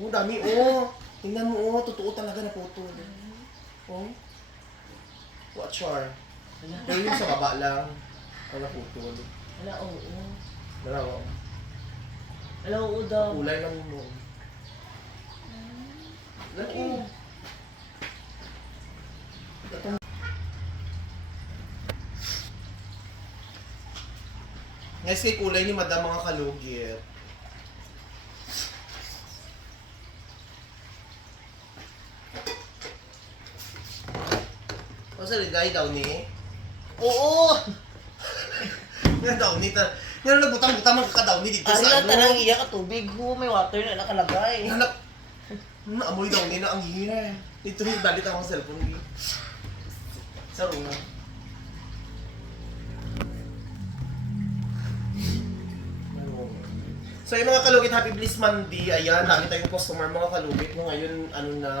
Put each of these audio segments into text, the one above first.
Oh, dami, oh. Tingnan mo, oh. Totoo talaga na photo. Oh. Watch her. Pero yung sa baba lang. Ang naputol. Ala, oo. Dalawa. Ala, oo daw. Kulay lang mo. Laki. Guys, kay kulay ni Madam mga kalugit. O sa ligay daw ni? Oo! Nga daw ni ta. Nga nagbutang-butang magkakadaw ni dito Ay, sa lang tanang iya ka tubig ho. May water na nakalagay. Hanap. Naamoy daw ni na ang hihina. Dito yung balit akong cellphone ni. Sa room na. So yung mga kalugit, happy bliss Monday. Ayan, dami tayong customer mga kalugit. No, ngayon, ano na,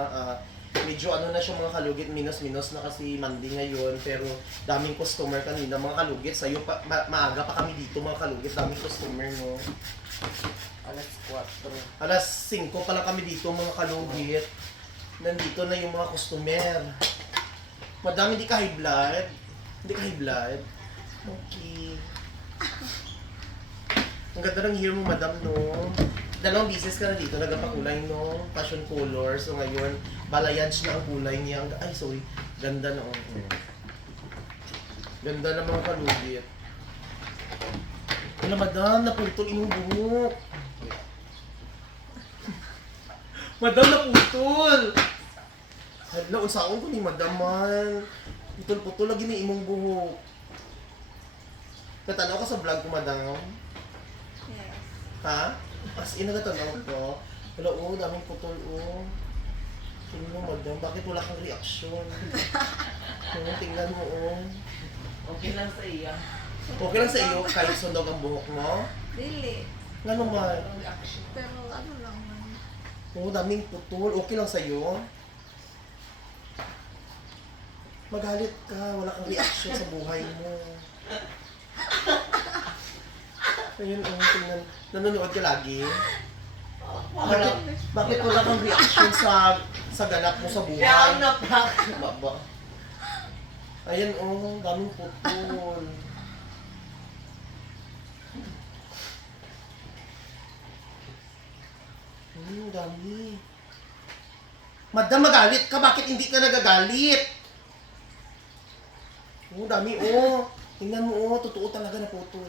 medyo ano na siya mga kalugit, minus-minus na kasi Monday ngayon. Pero daming customer kanina mga kalugit. Sa'yo, maaga pa kami dito mga kalugit. Daming customer, no? Alas 4. Alas 5 pa lang kami dito mga kalugit. Nandito na yung mga customer. Madam, hindi ka high blood? Hindi ka high blood? Okay. Ang ganda ng hair mo, madam, no? Dalawang business ka na dito, nagpakulay, no? Passion color. So ngayon, balayage na ang kulay niya. Ay, sorry. Ganda na, oh. Ganda na mga kalugit. Wala, madam, naputol yung buhok. Madam, naputol! Hala, unsaon ko ni madam, man. Putol-putol lagi ni imong buhok. Natanaw ka sa vlog ko, madam? Yes. Ha? As in, nagatanaw ko. Wala, oh, daming putol, oh. Tingnan mo, madam, bakit wala kang reaksyon? Tingnan mo, oh. Okay lang sa iya. Okay lang sa iyo kahit sundog ang buhok mo? Dili. Nga naman. Pero ano lang man. Oo, daming putol. Okay lang sa iyo? Magalit ka, wala kang reaksyon sa buhay mo. Ayun, oh, tingnan. Nanonood ka lagi? Bakit wala kang reaksyon sa ganap mo sa buhay? Kaya ang napak. Baba. Ayan, oh, daming putol. Dami. Madam, magalit ka. Bakit hindi ka nagagalit? Oh, dami, oh. Tingnan mo, oh. Totoo talaga na putol.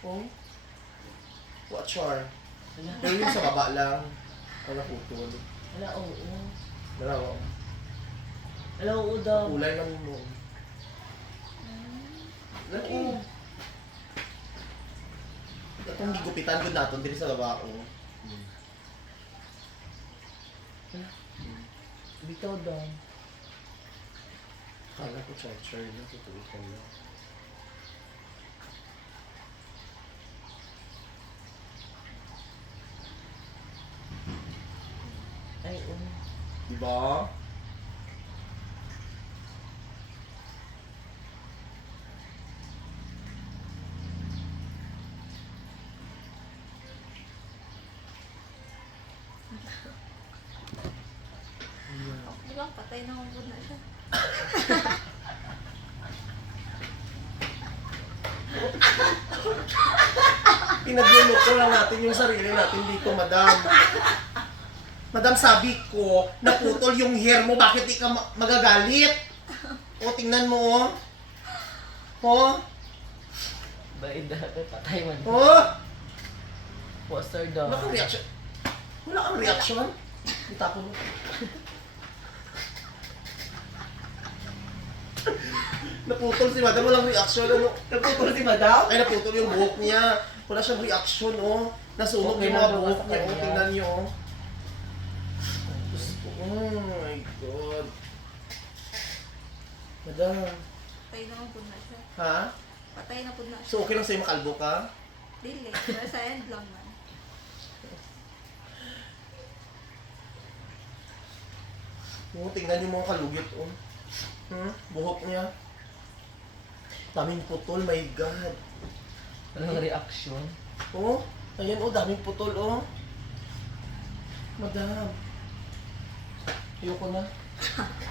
Oh. Watch her. Pero yung sa baba lang. Ang naputol. Ala, oo. Dalawa. Ala, oo daw. Kulay lang mo. Laki. Itong gigupitan ko natin din sa baba ko. Bitaw daw. Kala ko charger na. Totoo ka na. Ay, oo. Diba? Di ba patay na kung na siya? Pinagluluto lang natin yung sarili natin dito, madam. Madam, sabi ko, naputol yung hair mo, bakit di ka magagalit? O, tingnan mo, oh. Oh, Baid dati, patay man. oh. Poster daw. Wala kang reaction. Wala kang reaction? Itapon mo. Naputol si madam, walang reaction. Ano? Naputol si madam? Ay, naputol yung buhok niya. Wala siyang reaction, oh. Nasunog Okay yung lang mga daw buhok sa niya, oh. kanya. Tingnan niyo, oh. Oh my God. Madam. Patay na kung na siya. Ha? Patay na kung na siya. So, okay lang sa'yo makalbo ka? Dili. Pero sa end lang man. Oh, tingnan yung mga kalugit, oh. Buhok niya. Daming putol, my God. Walang reaction. Oh, ayan, oh, daming putol, oh. Madam. Ayoko na.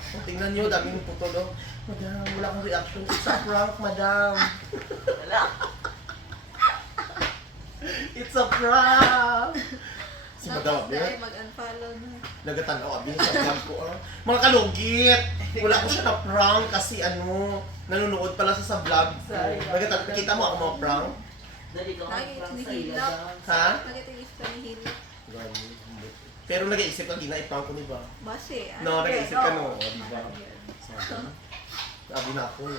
Oh, tingnan nyo, daming putol, oh. Madam, wala kang reaction. It's a prank, madam. Wala. It's a prank! Si Madam Tapos dahil Abir, mag-unfollow na. nagatanaw Abir sa vlog ko. Ah. Mga kalugit! Wala ko siya na prank kasi nanonood pala siya sa vlog ko. Kita mo ako mga prank? Dali ka Lagi mag-prank sa hinihilap. iya. Ha? Nagatilis ka ni Hilo. Pero nag-iisip ka, gina-prank ko, di ba? Base. No, nag-iisip ka, no? Di ba? Sabi na ako.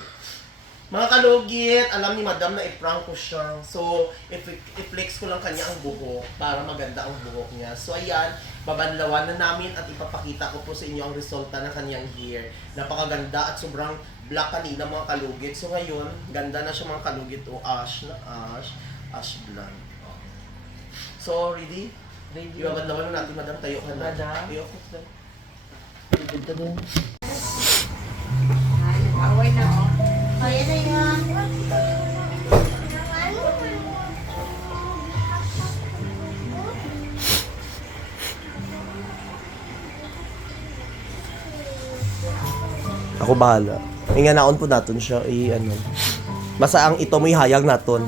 Mga kalugit, alam ni Madam na i-prank ko siya. So, i-flex ko lang kanya ang buhok para maganda ang buhok niya. So, ayan, babanlawan na namin at ipapakita ko po sa inyo ang resulta ng kanyang hair. Napakaganda at sobrang black kanina mga kalugit. So, ngayon, ganda na siya mga kalugit. O, ash blonde. So, ready? Ready. Ibabanlawan na natin, Madam. Tayo ka na. Madam. Tayo ko. Dito din. Away na ako. Kaya na yan. Ako bahala. Inganaon po natin siya, Basta ang ito mo ihayag naton.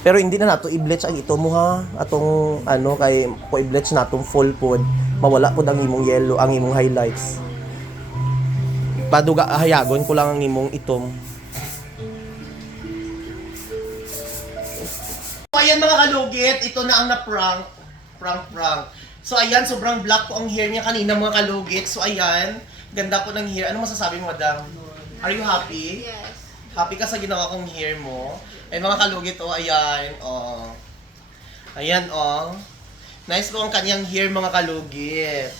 Pero hindi na nato i-bleach ang ito mo ha. Atong kay po i-bleach natong full pod. Mawala pod ang imong yellow, ang imong highlights. Paduga hayagon ko lang ang imong itom. So ayan mga kalugit, ito na ang na-prank. Prank. So ayan, sobrang black po ang hair niya kanina mga kalugit. So ayan, ganda po ng hair. Ano masasabi mo, Madam? Are you happy? Yes. Happy ka sa ginawa kong hair mo? Ay mga kalugit, ayan, Ayan, Nice po ang kanyang hair mga kalugit.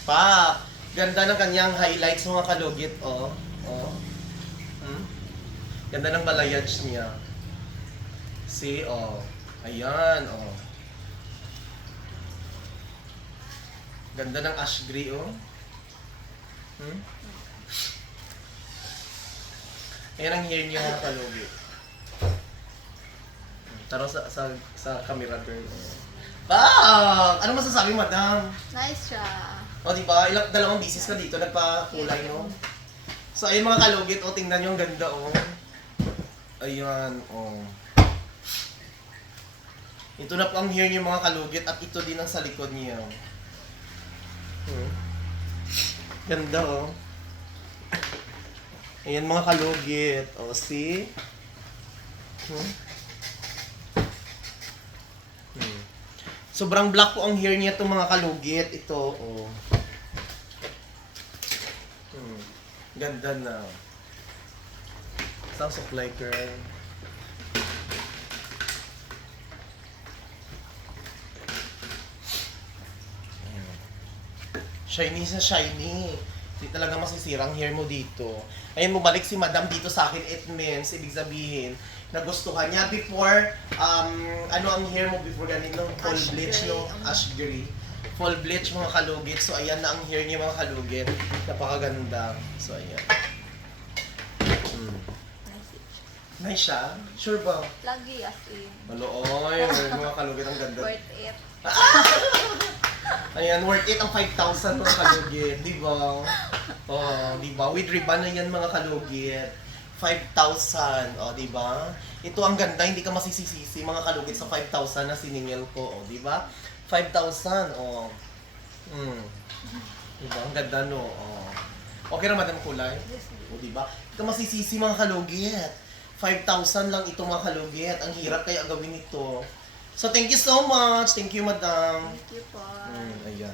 Ganda ng kanyang highlights mga kalugit, Ganda ng balayage niya. See, Ayan, Ganda ng ash gray, Ayan ang hair niya mga kalugit. Taro sa camera girl. Ano masasabi, Madam? Nice siya. O, diba? Dalawang bisis ka dito, nagpakulay, no? So, ayun mga kalugit, tingnan nyo ang ganda, Ayan, Ito na po ang hair niyo mga kalugit at ito din ang sa likod niya. Ganda, Ayan mga kalugit, see? Sobrang black po ang hair niya itong mga kalugit. Ito, Ganda na. Sounds like girl. Shiny sa shiny. Hindi talaga masisira ang hair mo dito. Ayun, bumalik si Madam dito sa akin. It means, ibig sabihin, nagustuhan niya before, ano ang hair mo before ganito? Full Ash bleach, gray, no? Ash gray. Full bleach mga kalugit. So, ayan na ang hair niya mga kalugit. Napakaganda. So, ayan. Nice. Nice siya? Sure ba? Lagi as in. Malooy, mga kalugit ang ganda. Worth it. Ayan, worth it ang 5,000 mga kalugit, di ba? Di ba? With ribbon na yan mga kalugit. 5,000, di ba? Ito ang ganda, hindi ka masisisi mga kalugit sa 5,000 na siningil ko, di ba? 5,000, Di ba? Ang ganda, no? Okay na, Madam Kulay? Yes, Di ba? Hindi ka masisisi mga kalugit. 5,000 lang ito mga kalugit. Ang hirap kaya gawin ito. So, thank you so much. Thank you, Madam. Thank you po. Ayan.